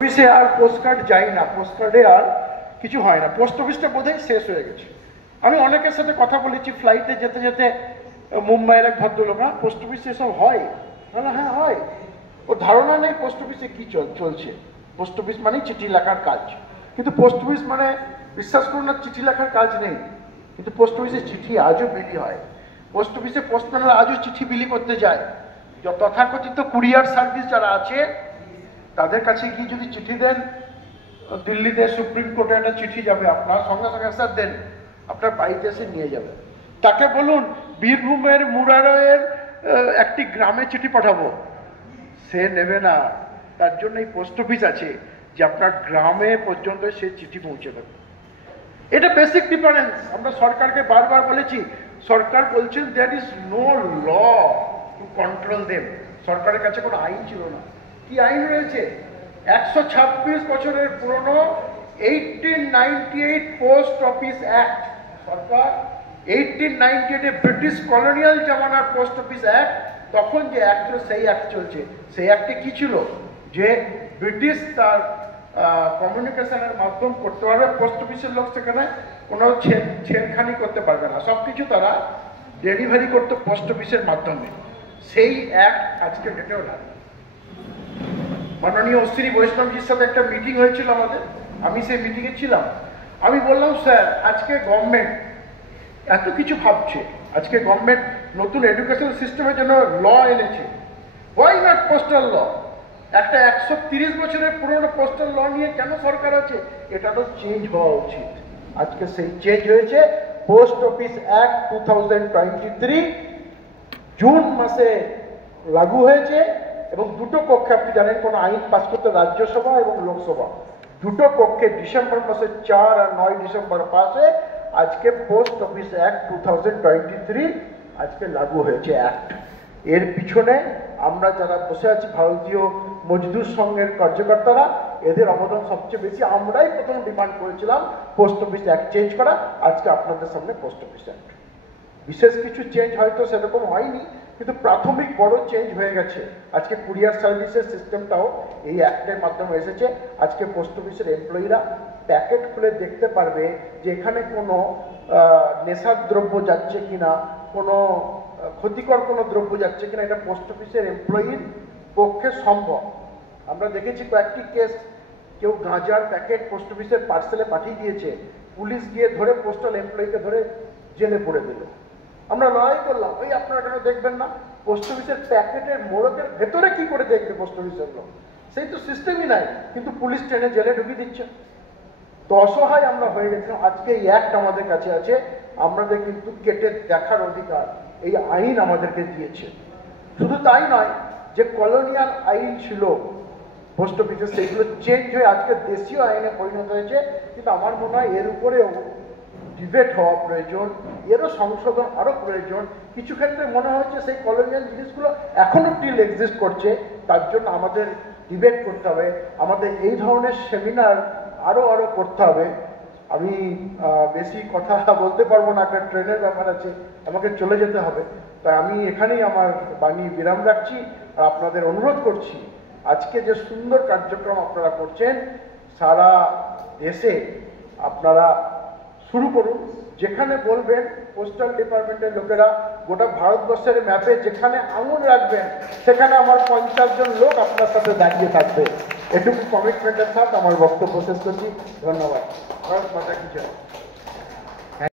অফিসে আর post card যায় না, পোস্ট কার্ডে আর কিছু হয় না, পোস্ট অফিসটা বোধহয় শেষ হয়ে গেছে। আমি অনেকের সাথে কথা বলেছি ফ্লাইটে যেতে যেতে, মুম্বাইয়ের এক ভদ্রলোক, হ্যাঁ পোস্ট অফিসে এসব হয়? হ্যাঁ হয়। ও ধারণা নেই পোস্ট অফিসে কি চলছে। পোস্ট অফিস মানেই চিঠি লেখার কাজ, কিন্তু পোস্ট অফিস মানে বিশ্বাস করুন না চিঠি লেখার কাজ নেই, কিন্তু পোস্ট অফিসে চিঠি আজও বিলি হয়। পোস্ট অফিসে পোস্টম্যানরা আজও চিঠি বিলি করতে যায়। তথাকথিত কুরিয়ার সার্ভিস যারা আছে তাদের কাছে গিয়ে যদি চিঠি দেন, দিল্লিতে সুপ্রিম কোর্টে একটা চিঠি যাবে, আপনার সঙ্গে সঙ্গে স্যার দেন, আপনার বাড়িতে এসে নিয়ে যাবে। তাকে বলুন বীরভূমের মুরারয়ের একটি গ্রামে চিঠি পাঠাবো, সে নেবে না। তার জন্য এই পোস্ট অফিস আছে যে আপনার গ্রামে পর্যন্ত সে চিঠি পৌঁছে দেবে। এটা বেসিক ডিফারেন্স। আমরা সরকারকে বারবার বলেছি, সরকার বলছেন there is no law to control them. সরকারের কাছে কোনো আইন ছিল না। কি আইন রয়েছে? 126 বছরের পুরনো 1898 পোস্ট অফিস অ্যাক্ট। সরকার 1898 ব্রিটিশ কলোনিয়াল জামানার পোস্ট অফিস অ্যাক্ট, তখন যে অ্যাক্ট ছিল সেই অ্যাক্ট চলছে। সেই অ্যাক্টে কি ছিল? যে ব্রিটিশ তার কমিউনিকেশনের মাধ্যম করতে পারবে, পোস্ট অফিসের লোক সেখানে কোনো ছেড়খানি করতে পারবে না, সব কিছু তারা ডেলিভারি করতো পোস্ট অফিসের মাধ্যমে। সেই অ্যাক্ট আজকে ডেটেও না। মাননীয় অশ্বিনী বৈষ্ণবজির সাথে একটা মিটিং হয়েছিল আমাদের, আমি সেই মিটিংয়ে ছিলাম। আমি বললাম স্যার আজকে গভর্নমেন্ট এত কিছু ভাবছে, আজকে গভর্নমেন্ট নতুন এডুকেশন সিস্টেমের জন্য ল এনেছে, হোয়াই নট পোস্টাল ল? একটা 130 বছরের পুরনো পোস্টাল ল নিয়ে কেন সরকার আছে? এটা তো চেঞ্জ হওয়া উচিত। আজকে সেই চেঞ্জ হয়েছে। পোস্ট অফিস অ্যাক্ট 2023 জুন মাসে লাগু হয়েছে, এবং দুটো কক্ষে, আপনি জানেন কোনো আইন পাস করতে রাজ্যসভা এবং লোকসভা, দুটো কক্ষে ডিসেম্বর মাসে 4 আর 9 ডিসেম্বর পাশে আজকে পোস্ট অফিস অ্যাক্ট 2023 আজকে লাগু হয়েছে অ্যাক্ট। এর পিছনে আমরা যারা বসে আছি ভারতীয় মজদুর সংঘের কার্যকর্তারা, এদের অবদান সবচেয়ে বেশি। আমরাই প্রথম ডিমান্ড করেছিলাম পোস্ট অফিস অ্যাক্ট চেঞ্জ করা। আজকে আপনাদের সামনে পোস্ট অফিস অ্যাক্ট। বিশেষ কিছু চেঞ্জ হয়তো সেরকম হয়নি, কিন্তু প্রাথমিক বড় চেঞ্জ হয়ে গেছে। আজকে কুরিয়ার সার্ভিসের সিস্টেমটাও এই অ্যাক্টের মাধ্যমে এসেছে। আজকে পোস্ট অফিসের এমপ্লয়িরা প্যাকেট খুলে দেখতে পারবে যে এখানে কোনো নেশার দ্রব্য যাচ্ছে কিনা, কোনো ক্ষতিকর কোনো দ্রব্য যাচ্ছে কিনা, এটা পোস্ট অফিসের এমপ্লয়ির পক্ষে সম্ভব। আমরা দেখেছি কয়েকটি কেস, কেউ গাঁজার প্যাকেট পোস্ট অফিসের পার্সেলে পাঠিয়ে দিয়েছে, পুলিশ গিয়ে ধরে পোস্টাল এমপ্লয়িকে ধরে জেলে পড়ে দিল। আমরা লড়াই করলাম, ওই আপনারা কেন দেখবেন না? পোস্ট অফিসের প্যাকেটের মোড়কের ভেতরে কি করে দেখবে পোস্ট অফিসের লোক? সেই তো সিস্টেমই নাই, কিন্তু পুলিশ ট্রেনে জেলে ঢুকিয়ে দিচ্ছে। তো অসহায় আমরা হয়ে গেছিলাম। আজকে এই অ্যাক্ট আমাদের কাছে আছে, আমাদের কিন্তু কেটে দেখার অধিকার এই আইন আমাদেরকে দিয়েছে। শুধু তাই নয়, যে কলোনিয়াল আইন ছিল পোস্ট অফিসে, সেইগুলো চেঞ্জ হয়ে আজকে দেশীয় আইনে পরিণত হয়েছে। কিন্তু আমার মনে হয় এর উপরেও ডিবেট হওয়া প্রয়োজন, এরও সংশোধন আরও প্রয়োজন। কিছু ক্ষেত্রে মনে হচ্ছে সেই কলোনিয়াল জিনিসগুলো এখনও স্টিল এক্সিস্ট করছে, তার জন্য আমাদের ডিবেট করতে হবে। আমাদের এই ধরনের সেমিনার আরও করতে হবে। আমি বেশি কথা বলতে পারবো না, একটা ট্রেনের ব্যাপার আছে, আমাকে চলে যেতে হবে। তাই আমি এখানেই আমার বাণী বিরাম রাখছি। আর আপনাদের অনুরোধ করছি, আজকে যে সুন্দর কার্যক্রম আপনারা করছেন সারা দেশে, আপনারা শুরু করুন। যেখানে বলবেন পোস্টাল ডিপার্টমেন্টের লোকেরা গোটা ভারতবর্ষের ম্যাপে যেখানে আঙুল রাখবেন, সেখানে আমার 50 জন লোক আপনার সাথে দাঁড়িয়ে থাকবে। এটুকু কমিটমেন্টের সাথে আমার বক্তব্য শেষ করছি। ধন্যবাদ। ভারত মাতা কি জয়।